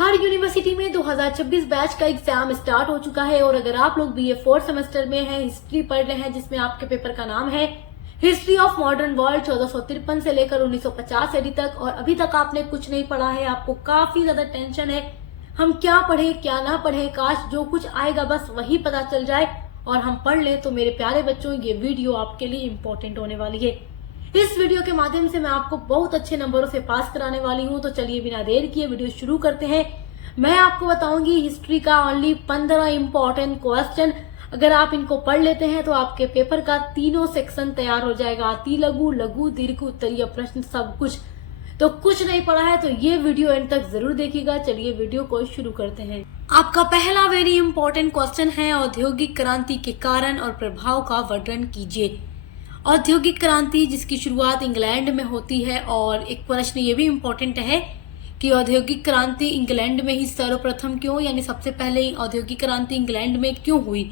हर university में 2026 batch का exam start हो चुका है और अगर आप लोग बीए 4th सेमेस्टर में हैं, हिस्ट्री पढ़ रहे हैं जिसमें आपके पेपर का नाम है हिस्ट्री ऑफ मॉडर्न वर्ल्ड 1453 से लेकर 1950 एडी तक और अभी तक आपने कुछ नहीं पढ़ा है, आपको काफी ज्यादा टेंशन है हम क्या पढ़े क्या ना पढ़े, काश जो कुछ आएगा बस वही पता चल जाए और हम पढ़ लें, तो मेरे प्यारे बच्चों ये वीडियो आपके लिए इम्पोर्टेंट होने वाली है। इस वीडियो के माध्यम से मैं आपको बहुत अच्छे नंबरों से पास कराने वाली हूं, तो चलिए बिना देर किए वीडियो शुरू करते हैं। मैं आपको बताऊंगी हिस्ट्री का ओनली 15 इम्पोर्टेंट क्वेश्चन। अगर आप इनको पढ़ लेते हैं तो आपके पेपर का तीनों सेक्शन तैयार हो जाएगा, अति लघु, लघु, दीर्घ, उत्तरीय प्रश्न सब कुछ। तो कुछ नहीं पढ़ा है तो ये वीडियो एंड तक जरूर देखिएगा। चलिए वीडियो को शुरू करते हैं। आपका पहला वेरी इंपॉर्टेंट क्वेश्चन है औद्योगिक क्रांति के कारण और प्रभाव का वर्णन कीजिए। औद्योगिक क्रांति जिसकी शुरुआत इंग्लैंड में होती है और एक प्रश्न ये भी इम्पोर्टेंट है कि औद्योगिक क्रांति इंग्लैंड में ही सर्वप्रथम क्यों, यानी सबसे पहले औद्योगिक क्रांति इंग्लैंड में क्यों हुई।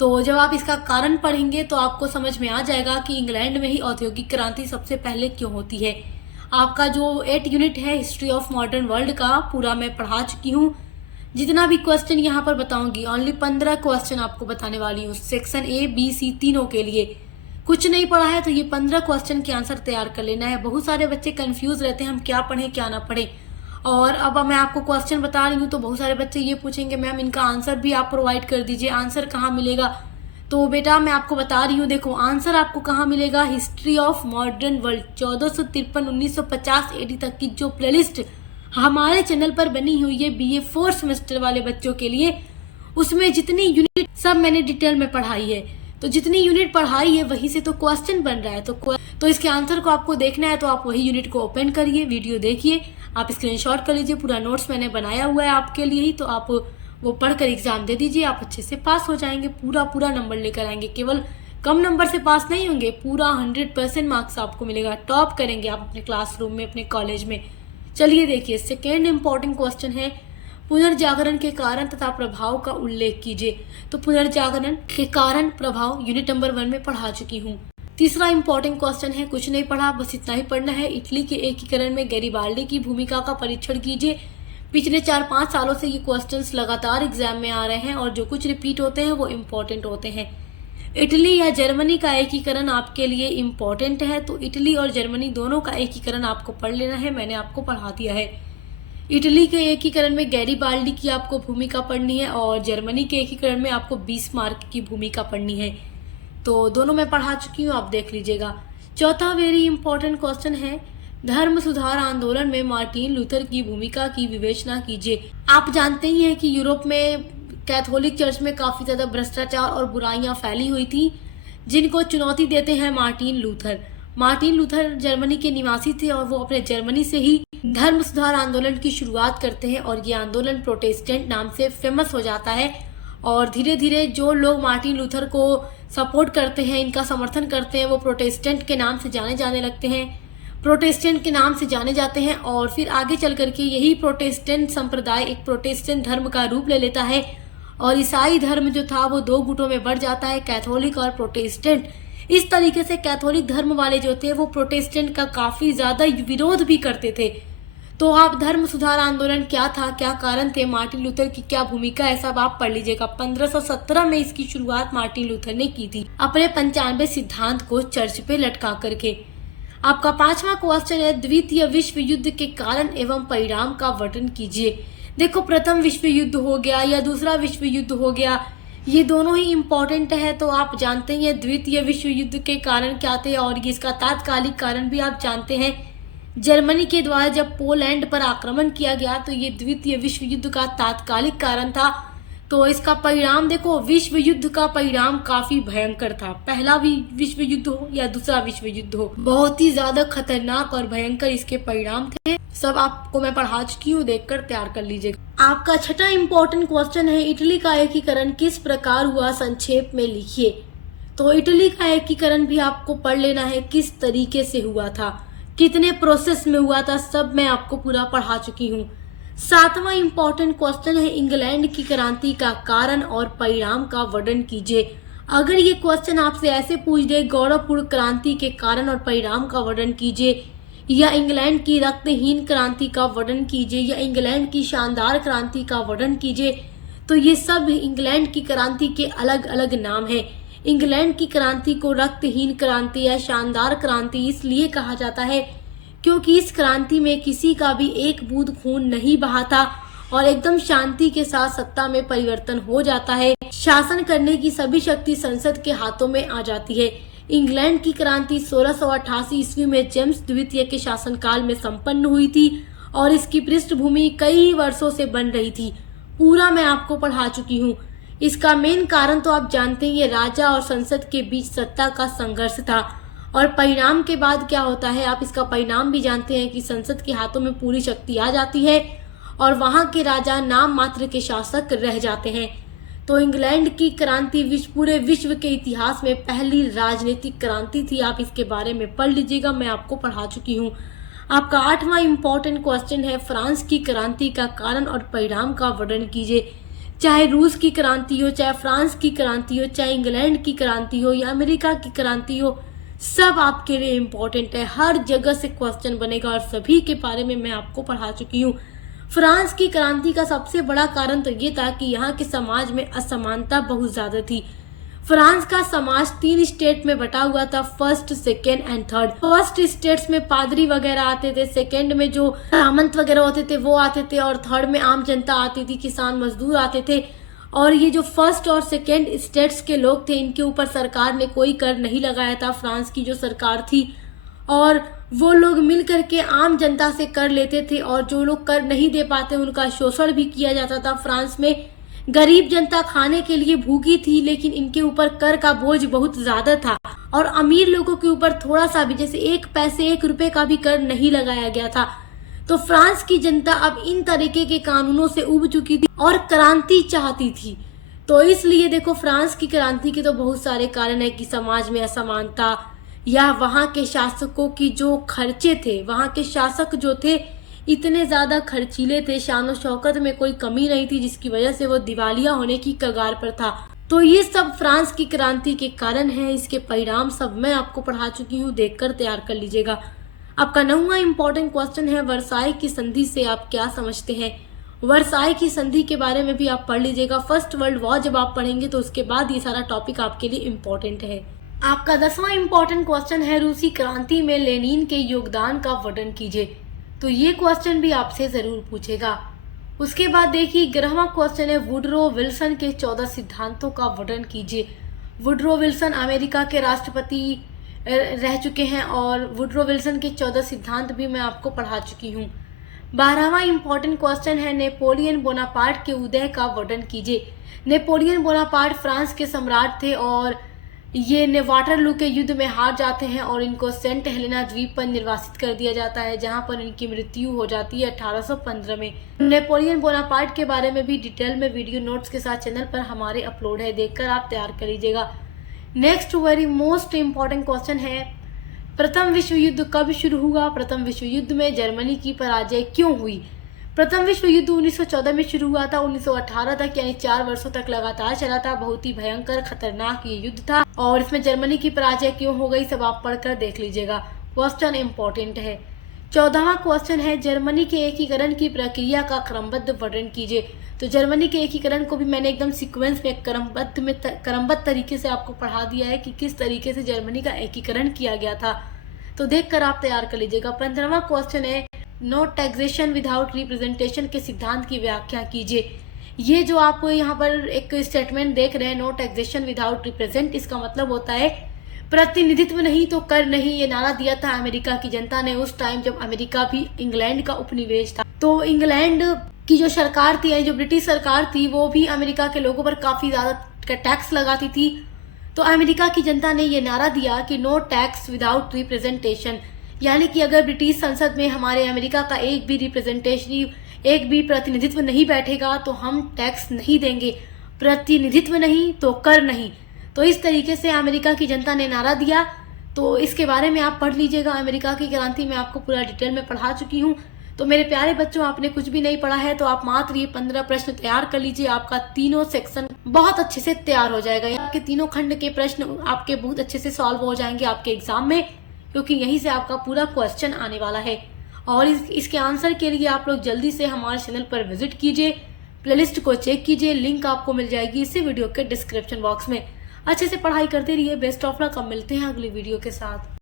तो जब आप इसका कारण पढ़ेंगे तो आपको समझ में आ जाएगा कि इंग्लैंड में ही औद्योगिक क्रांति सबसे पहले क्यों होती है। आपका जो 8 यूनिट है हिस्ट्री ऑफ मॉडर्न वर्ल्ड का पूरा मैं पढ़ा चुकी हूँ। जितना भी क्वेश्चन यहाँ पर बताऊंगी ओनली 15 क्वेश्चन आपको बताने वाली हूँ, सेक्शन ए बी सी तीनों के लिए। कुछ नहीं पढ़ा है तो ये 15 क्वेश्चन के आंसर तैयार कर लेना है। बहुत सारे बच्चे कंफ्यूज रहते हैं हम क्या पढ़ें क्या ना पढ़ें, और अब मैं आपको क्वेश्चन बता रही हूँ तो बहुत सारे बच्चे ये पूछेंगे मैम इनका आंसर भी आप प्रोवाइड कर दीजिए, आंसर कहाँ मिलेगा। तो बेटा मैं आपको बता रही हूँ, देखो आंसर आपको कहाँ मिलेगा, history of modern world 1453-1950 AD तक की जो प्लेलिस्ट हमारे चैनल पर बनी हुई है बीए 4th सेमेस्टर वाले बच्चों के लिए, उसमें जितनी यूनिट सब मैंने डिटेल में पढ़ाई है। तो जितनी यूनिट पढ़ाई है वही से तो क्वेश्चन बन रहा है, तो इसके आंसर को आपको देखना है तो आप वही यूनिट को ओपन करिए, वीडियो देखिए, आप स्क्रीनशॉट कर लीजिए, पूरा नोट्स मैंने बनाया हुआ है आपके लिए ही, तो आप वो पढ़कर एग्जाम दे दीजिए, आप अच्छे से पास हो जाएंगे, पूरा नंबर लेकर आएंगे। केवल कम नंबर से पास नहीं होंगे, पूरा 100% मार्क्स आपको मिलेगा, टॉप करेंगे आप अपने क्लासरूम में, अपने कॉलेज में। चलिए देखिए सेकेंड इंपॉर्टेंट क्वेश्चन है पुनर्जागरण के कारण तथा प्रभाव का उल्लेख कीजिए। तो पुनर्जागरण के कारण प्रभाव यूनिट नंबर 1 में पढ़ा चुकी हूँ। तीसरा इंपॉर्टेंट क्वेश्चन है, कुछ नहीं पढ़ा बस इतना ही पढ़ना है, इटली के एकीकरण में गैरिबाल्डी की भूमिका का परीक्षण कीजिए। पिछले 4-5 सालों से ये क्वेश्चंस लगातार एग्जाम में आ रहे हैं और जो कुछ रिपीट होते हैं वो इम्पोर्टेंट होते हैं। इटली या जर्मनी का एकीकरण आपके लिए इम्पोर्टेंट है, तो इटली और जर्मनी दोनों का एकीकरण आपको पढ़ लेना है, मैंने आपको पढ़ा दिया है। इटली के एकीकरण में गैरिबाल्डी की आपको भूमिका पढ़नी है और जर्मनी के एकीकरण में आपको बिस्मार्क की भूमिका पढ़नी है। तो दोनों मैं पढ़ा चुकी हूँ, आप देख लीजिएगा। चौथा वेरी इंपॉर्टेंट क्वेश्चन है, धर्म सुधार आंदोलन में मार्टिन लूथर की भूमिका की विवेचना कीजिए। आप जानते ही हैं कि यूरोप में कैथोलिक चर्च में काफी ज्यादा भ्रष्टाचार और बुराइयां फैली हुई थी, जिनको चुनौती देते हैं Martin Luther. Martin Luther Germany के निवासी थे और वो अपने जर्मनी से ही धर्म सुधार आंदोलन की शुरुआत करते हैं और ये आंदोलन प्रोटेस्टेंट नाम से फेमस हो जाता है। और धीरे धीरे जो लोग मार्टिन लूथर को सपोर्ट करते हैं, इनका समर्थन करते हैं, वो प्रोटेस्टेंट के नाम से जाने लगते हैं, प्रोटेस्टेंट के नाम से जाने जाते हैं। और फिर आगे चल करके यही प्रोटेस्टेंट संप्रदाय एक प्रोटेस्टेंट धर्म का रूप ले लेता है और ईसाई धर्म जो था वो 2 गुटों में बढ़ जाता है, कैथोलिक और प्रोटेस्टेंट। इस तरीके से कैथोलिक धर्म वाले जो थे वो प्रोटेस्टेंट का काफी ज्यादा विरोध भी करते थे। तो आप धर्म सुधार आंदोलन क्या था, क्या कारण थे, मार्टिन लूथर की क्या भूमिका है, सब आप पढ़ लीजिएगा। 1517 में इसकी शुरुआत मार्टिन लूथर ने की थी अपने 95 सिद्धांत को चर्च पे लटका करके। आपका 5वां क्वेश्चन है, द्वितीय विश्व युद्ध के कारण एवं परिणाम का वर्णन कीजिए। देखो प्रथम विश्व युद्ध हो गया या दूसरा विश्व युद्ध हो गया, ये दोनों ही इम्पोर्टेंट है। तो आप जानते हैं द्वितीय विश्व युद्ध के कारण क्या थे और इसका तात्कालिक कारण भी आप जानते हैं। जर्मनी के द्वारा जब पोलैंड पर आक्रमण किया गया तो ये द्वितीय विश्व युद्ध का तात्कालिक कारण था। तो इसका परिणाम देखो, विश्व युद्ध का परिणाम काफी भयंकर था। पहला भी विश्व युद्ध हो या दूसरा विश्व युद्ध हो, बहुत ही ज्यादा खतरनाक और भयंकर इसके परिणाम थे। सब आपको मैं पढ़ा चुकी हूँ, देखकर तैयार कर लीजिएगा। आपका छठा इंपॉर्टेंट क्वेश्चन है, इटली का एकीकरण किस प्रकार हुआ, संक्षेप में लिखिए। तो इटली का एकीकरण भी आपको पढ़ लेना है, किस तरीके से हुआ था, कितने प्रोसेस में हुआ था, सब मैं आपको पूरा पढ़ा चुकी हूँ। 7वां इंपॉर्टेंट क्वेश्चन है, इंग्लैंड की क्रांति का कारण और परिणाम का वर्णन कीजिए। अगर ये क्वेश्चन आपसे ऐसे पूछ दे, गौरवपूर्ण क्रांति के कारण और परिणाम का वर्णन कीजिए, या इंग्लैंड की रक्तहीन क्रांति का वर्णन कीजिए, या इंग्लैंड की शानदार क्रांति का वर्णन कीजिए। तो ये सब इंग्लैंड की क्रांति के अलग अलग नाम हैं। इंग्लैंड की क्रांति को रक्तहीन क्रांति या शानदार क्रांति इसलिए कहा जाता है क्योंकि इस क्रांति में किसी का भी एक बूंद खून नहीं बहा था और एकदम शांति के साथ सत्ता में परिवर्तन हो जाता है। शासन करने की सभी शक्ति संसद के हाथों में आ जाती है। इंग्लैंड की क्रांति 1688 ईस्वी में जेम्स द्वितीय के शासनकाल में संपन्न हुई थी और इसकी पृष्ठभूमि कई वर्षों से बन रही थी। पूरा मैं आपको पढ़ा चुकी हूँ। इसका मेन कारण तो आप जानते हैं, ये राजा और संसद के बीच सत्ता का संघर्ष था। और परिणाम के बाद क्या होता है, आप इसका परिणाम भी जानते हैं कि संसद के हाथों में पूरी शक्ति आ जाती है और वहां के राजा नाम मात्र के शासक रह जाते हैं। तो इंग्लैंड की क्रांति पूरे विश्व के इतिहास में पहली राजनीतिक क्रांति थी। आप इसके बारे में पढ़ लीजिएगा, मैं आपको पढ़ा चुकी हूँ। आपका 8वां इम्पोर्टेंट क्वेश्चन है, फ्रांस की क्रांति का कारण और परिणाम का वर्णन कीजिए। चाहे रूस की क्रांति हो, चाहे फ्रांस की क्रांति हो, चाहे इंग्लैंड की क्रांति हो या अमेरिका की क्रांति हो, सब आपके लिए इम्पोर्टेंट है। हर जगह से क्वेश्चन बनेगा और सभी के बारे में मैं आपको पढ़ा चुकी हूँ। फ्रांस की क्रांति का सबसे बड़ा कारण तो ये था कि यहाँ के समाज में असमानता बहुत ज्यादा थी। फ्रांस का समाज 3 स्टेट में बटा हुआ था, first, second and third. First states में पादरी वगैरह आते थे, सेकेंड में जो सामंत वगैरह होते थे वो आते थे, और थर्ड में आम जनता आती थी, किसान मजदूर आते थे। और ये जो फर्स्ट और सेकेंड स्टेट्स के लोग थे, इनके ऊपर सरकार ने कोई कर नहीं लगाया था, फ्रांस की जो सरकार थी, और वो लोग मिल करके आम जनता से कर लेते थे, और जो लोग कर नहीं दे पाते उनका शोषण भी किया जाता था। फ्रांस में गरीब जनता खाने के लिए भूखी थी, लेकिन इनके ऊपर कर का बोझ बहुत ज्यादा था, और अमीर लोगों के ऊपर थोड़ा सा भी, जैसे 1 पैसे 1 रुपए का भी कर नहीं लगाया गया था। तो फ्रांस की जनता अब इन तरीके के कानूनों से उब चुकी थी और क्रांति चाहती थी। तो इसलिए देखो, फ्रांस की क्रांति के तो बहुत सारे कारण है कि समाज में असमानता, या वहाँ के शासकों की जो खर्चे थे, वहाँ के शासक जो थे इतने ज्यादा खर्चीले थे, शान शौकत में कोई कमी नहीं थी, जिसकी वजह से वो दिवालिया होने की कगार पर था। तो ये सब फ्रांस की क्रांति के कारण है। इसके परिणाम सब मैं आपको पढ़ा चुकी हूँ, देखकर तैयार कर लीजिएगा। आपका 9वां इम्पोर्टेंट क्वेश्चन है, वर्साई की संधि से आप क्या समझते हैं। वर्साई की संधि के बारे में भी आप पढ़ लीजिएगा। फर्स्ट वर्ल्ड वॉर जब आप पढ़ेंगे तो उसके बाद ये सारा टॉपिक आपके लिए इम्पोर्टेंट है। आपका 10वां इम्पोर्टेंट क्वेश्चन है, रूसी क्रांति में लेनिन के योगदान का वर्णन कीजिए। तो ये क्वेश्चन भी आपसे जरूर पूछेगा। उसके बाद देखिए 11वां क्वेश्चन है, वुडरो विल्सन के 14 सिद्धांतों का वर्णन कीजिए। वुडरो विल्सन अमेरिका के राष्ट्रपति रह चुके हैं, और वुडरो विल्सन के 14 सिद्धांत भी मैं आपको पढ़ा चुकी हूँ। 12वां इम्पोर्टेंट क्वेश्चन है, नेपोलियन बोनापार्ट के उदय का वर्णन कीजिए। नेपोलियन बोनापार्ट फ्रांस के सम्राट थे, और ये वाटरलू के युद्ध में हार जाते हैं और इनको सेंट हेलेना द्वीप पर निर्वासित कर दिया जाता है, जहां पर इनकी मृत्यु हो जाती है 1815 में। नेपोलियन बोनापार्ट के बारे में भी डिटेल में वीडियो नोट्स के साथ चैनल पर हमारे अपलोड है, देखकर आप तैयार कर लीजिएगा। Next very most important question है, प्रथम विश्व युद्ध कब शुरू हुआ। प्रथम विश्व युद्ध में जर्मनी की पराजय क्यों हुई। प्रथम विश्व युद्ध 1914 में शुरू हुआ था, 1918 तक यानी 4 वर्षों तक लगातार चला था। बहुत ही भयंकर खतरनाक ये युद्ध था, और इसमें जर्मनी की पराजय क्यों हो गई सब आप पढ़कर देख लीजिएगा, क्वेश्चन इम्पोर्टेंट है। 14वां क्वेश्चन है, जर्मनी के एकीकरण की प्रक्रिया का क्रमबद्ध वर्णन कीजिए। तो जर्मनी के एकीकरण को भी मैंने एकदम सीक्वेंस में क्रमबद्ध तरीके से आपको पढ़ा दिया है कि किस तरीके से जर्मनी का एकीकरण किया गया था, तो देखकर आप तैयार कर लीजिएगा। 15वां क्वेश्चन है, नो टैक्सेशन विदाउट रिप्रेजेंटेशन के सिद्धांत की व्याख्या कीजिए। ये जो आप यहाँ पर एक स्टेटमेंट देख रहे हैं, नो टैक्सेशन विदाउट रिप्रेजेंट, इसका मतलब होता है प्रतिनिधित्व नहीं तो कर नहीं। ये नारा दिया था अमेरिका की जनता ने उस टाइम जब अमेरिका भी इंग्लैंड का उपनिवेश था। तो इंग्लैंड की जो सरकार थी, जो ब्रिटिश सरकार थी, वो भी अमेरिका के लोगों पर काफी ज्यादा टैक्स लगाती थी। तो अमेरिका की जनता ने ये नारा दिया कि नो टैक्स विदाउट रिप्रेजेंटेशन, यानी कि अगर ब्रिटिश संसद में हमारे अमेरिका का एक भी प्रतिनिधित्व नहीं बैठेगा तो हम टैक्स नहीं देंगे। प्रतिनिधित्व नहीं तो कर नहीं। तो इस तरीके से अमेरिका की जनता ने नारा दिया। तो इसके बारे में आप पढ़ लीजिएगा। अमेरिका की क्रांति में आपको पूरा डिटेल में पढ़ा चुकी हूँ। तो मेरे प्यारे बच्चों, आपने कुछ भी नहीं पढ़ा है तो आप मात्र ये 15 प्रश्न तैयार कर लीजिए। आपका तीनों सेक्शन बहुत अच्छे से तैयार हो जाएगा। आपके तीनों खंड के प्रश्न आपके बहुत अच्छे से सॉल्व हो जाएंगे आपके एग्जाम में, क्योंकि यहीं से आपका पूरा क्वेश्चन आने वाला है। और इसके आंसर के लिए आप लोग जल्दी से हमारे चैनल पर विजिट कीजिए, प्लेलिस्ट को चेक कीजिए, लिंक आपको मिल जाएगी इसी वीडियो के डिस्क्रिप्शन बॉक्स में। अच्छे से पढ़ाई करते रहिए, बेस्ट ऑफ लक। अब मिलते हैं अगली वीडियो के साथ।